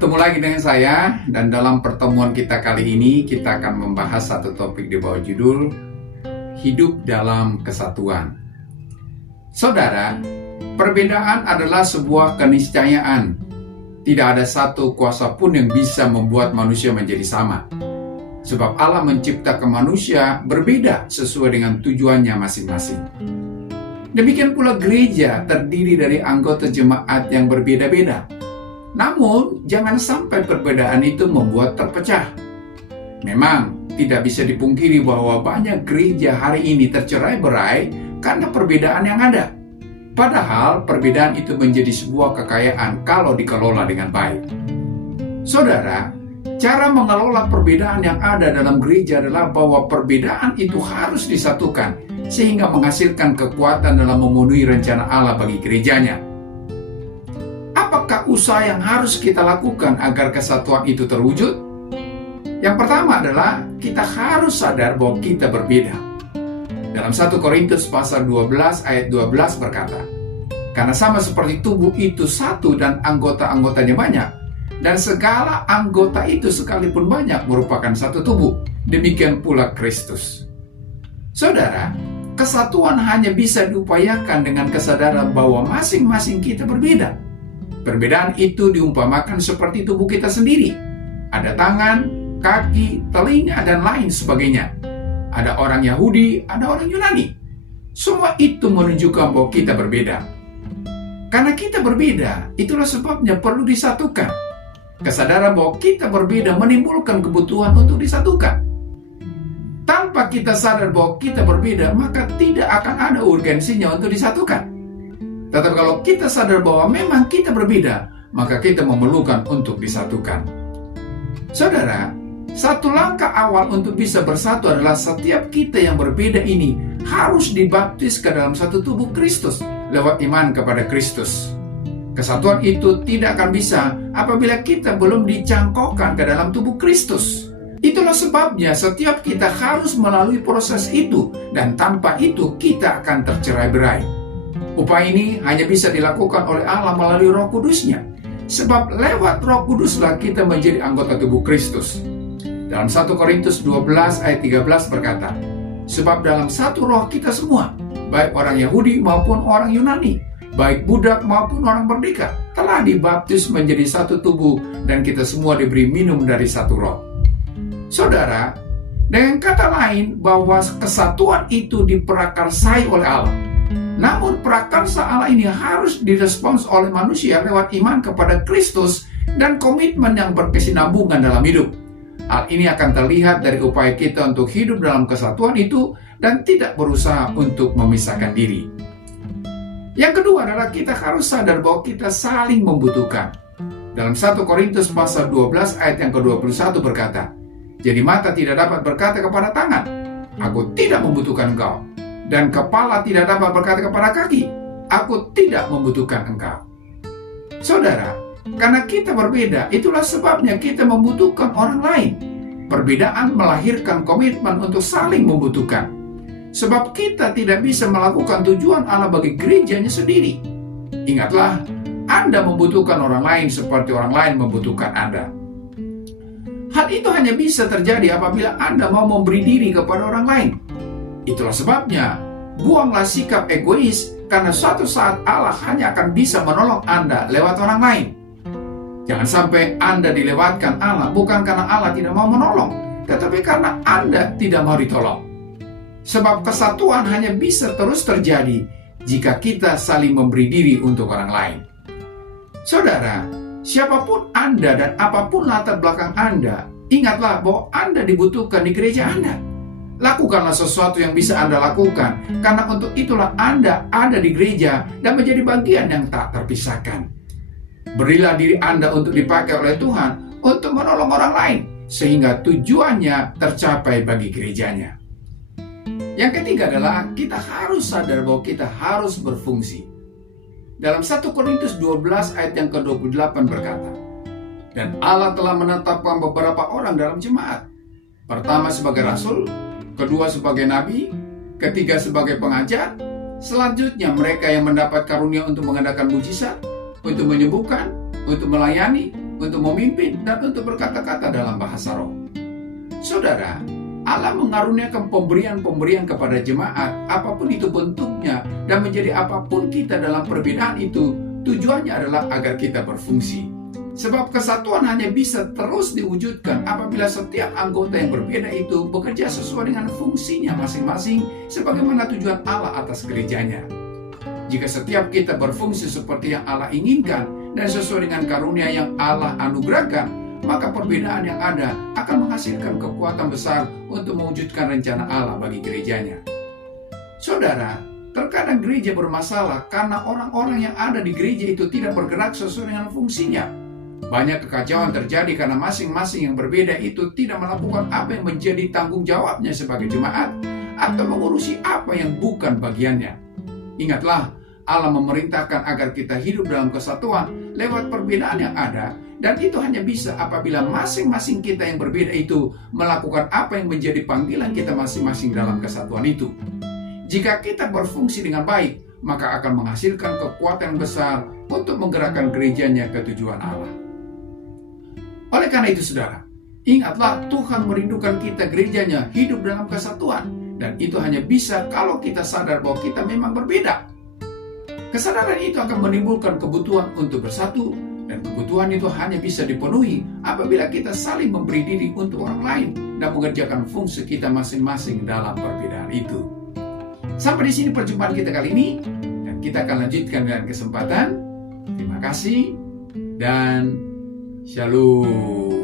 Bertemu lagi dengan saya, dan dalam pertemuan kita kali ini kita akan membahas satu topik di bawah judul Hidup dalam Kesatuan. Saudara, perbedaan adalah sebuah keniscayaan. Tidak ada satu kuasa pun yang bisa membuat manusia menjadi sama. Sebab Allah menciptakan manusia berbeda sesuai dengan tujuannya masing-masing. Demikian pula gereja terdiri dari anggota jemaat yang berbeda-beda. Namun, jangan sampai perbedaan itu membuat terpecah. Memang, tidak bisa dipungkiri bahwa banyak gereja hari ini tercerai-berai karena perbedaan yang ada. Padahal, perbedaan itu menjadi sebuah kekayaan kalau dikelola dengan baik. Saudara, cara mengelola perbedaan yang ada dalam gereja adalah bahwa perbedaan itu harus disatukan, sehingga menghasilkan kekuatan dalam memenuhi rencana Allah bagi gerejanya. Apakah usaha yang harus kita lakukan agar kesatuan itu terwujud? Yang pertama adalah kita harus sadar bahwa kita berbeda. Dalam 1 Korintus pasal 12 ayat 12 berkata, "Karena sama seperti tubuh itu satu dan anggota-anggotanya banyak, dan segala anggota itu sekalipun banyak merupakan satu tubuh, demikian pula Kristus." Saudara, kesatuan hanya bisa diupayakan dengan kesadaran bahwa masing-masing kita berbeda. Perbedaan itu diumpamakan seperti tubuh kita sendiri. Ada tangan, kaki, telinga, dan lain sebagainya. Ada orang Yahudi, ada orang Yunani. Semua itu menunjukkan bahwa kita berbeda. Karena kita berbeda, itulah sebabnya perlu disatukan. Kesadaran bahwa kita berbeda menimbulkan kebutuhan untuk disatukan. Tanpa kita sadar bahwa kita berbeda, maka tidak akan ada urgensinya untuk disatukan. Tetapi kalau kita sadar bahwa memang kita berbeda, maka kita memerlukan untuk disatukan. Saudara, satu langkah awal untuk bisa bersatu adalah setiap kita yang berbeda ini harus dibaptis ke dalam satu tubuh Kristus lewat iman kepada Kristus. Kesatuan itu tidak akan bisa apabila kita belum dicangkokkan ke dalam tubuh Kristus. Itulah sebabnya setiap kita harus melalui proses itu, dan tanpa itu kita akan tercerai-berai. Upaya ini hanya bisa dilakukan oleh Allah melalui Roh Kudus-Nya. Sebab lewat Roh Kuduslah kita menjadi anggota tubuh Kristus. Dalam 1 Korintus 12 ayat 13 berkata, "Sebab dalam satu roh kita semua, baik orang Yahudi maupun orang Yunani, baik budak maupun orang merdeka, telah dibaptis menjadi satu tubuh, dan kita semua diberi minum dari satu roh." Saudara, dengan kata lain bahwa kesatuan itu diprakarsai oleh Allah. Namun prakarsa Allah ini harus direspons oleh manusia lewat iman kepada Kristus dan komitmen yang berkesinambungan dalam hidup. Hal ini akan terlihat dari upaya kita untuk hidup dalam kesatuan itu dan tidak berusaha untuk memisahkan diri. Yang kedua adalah kita harus sadar bahwa kita saling membutuhkan. Dalam 1 Korintus pasal 12 ayat yang ke-21 berkata, "Jadi mata tidak dapat berkata kepada tangan, 'Aku tidak membutuhkan engkau,' dan kepala tidak dapat berkata kepada kaki, 'Aku tidak membutuhkan engkau.'" Saudara, karena kita berbeda, itulah sebabnya kita membutuhkan orang lain. Perbedaan melahirkan komitmen untuk saling membutuhkan. Sebab kita tidak bisa melakukan tujuan Allah bagi gerejanya sendiri. Ingatlah, Anda membutuhkan orang lain seperti orang lain membutuhkan Anda. Hal itu hanya bisa terjadi apabila Anda mau memberi diri kepada orang lain. Itulah sebabnya, buanglah sikap egois, karena suatu saat Allah hanya akan bisa menolong Anda lewat orang lain. Jangan sampai Anda dilewatkan Allah bukan karena Allah tidak mau menolong, tetapi karena Anda tidak mau ditolong. Sebab kesatuan hanya bisa terus terjadi jika kita saling memberi diri untuk orang lain. Saudara, siapapun Anda dan apapun latar belakang Anda, ingatlah bahwa Anda dibutuhkan di gereja Anda. Lakukanlah sesuatu yang bisa Anda lakukan, karena untuk itulah Anda ada di gereja dan menjadi bagian yang tak terpisahkan. Berilah diri Anda untuk dipakai oleh Tuhan untuk menolong orang lain, sehingga tujuannya tercapai bagi gerejanya. Yang ketiga adalah kita harus sadar bahwa kita harus berfungsi. Dalam 1 Korintus 12 ayat yang ke-28 berkata, "Dan Allah telah menetapkan beberapa orang dalam jemaat. Pertama sebagai rasul, kedua sebagai nabi, ketiga sebagai pengajar, selanjutnya mereka yang mendapat karunia untuk mengadakan mujizat, untuk menyembuhkan, untuk melayani, untuk memimpin, dan untuk berkata-kata dalam bahasa roh. Saudara, Allah mengaruniakan pemberian-pemberian kepada jemaat, apapun itu bentuknya, dan menjadi apapun kita dalam perbedaan itu, tujuannya adalah agar kita berfungsi. Sebab kesatuan hanya bisa terus diwujudkan apabila setiap anggota yang berbeda itu bekerja sesuai dengan fungsinya masing-masing sebagaimana tujuan Allah atas gerejanya. Jika setiap kita berfungsi seperti yang Allah inginkan dan sesuai dengan karunia yang Allah anugerahkan, maka perbedaan yang ada akan menghasilkan kekuatan besar untuk mewujudkan rencana Allah bagi gerejanya. Saudara, terkadang gereja bermasalah karena orang-orang yang ada di gereja itu tidak bergerak sesuai dengan fungsinya. Banyak kekacauan terjadi karena masing-masing yang berbeda itu tidak melakukan apa yang menjadi tanggung jawabnya sebagai jemaat atau mengurusi apa yang bukan bagiannya. Ingatlah, Allah memerintahkan agar kita hidup dalam kesatuan lewat perbedaan yang ada, dan itu hanya bisa apabila masing-masing kita yang berbeda itu melakukan apa yang menjadi panggilan kita masing-masing dalam kesatuan itu. Jika kita berfungsi dengan baik, maka akan menghasilkan kekuatan besar untuk menggerakkan gerejanya ke tujuan Allah. Oleh karena itu, saudara, ingatlah Tuhan merindukan kita gerejanya hidup dalam kesatuan, dan itu hanya bisa kalau kita sadar bahwa kita memang berbeda. Kesadaran itu akan menimbulkan kebutuhan untuk bersatu, dan kebutuhan itu hanya bisa dipenuhi apabila kita saling memberi diri untuk orang lain dan mengerjakan fungsi kita masing-masing dalam perbedaan itu. Sampai di sini perjumpaan kita kali ini, dan kita akan lanjutkan dengan kesempatan. Terima kasih dan Shalom.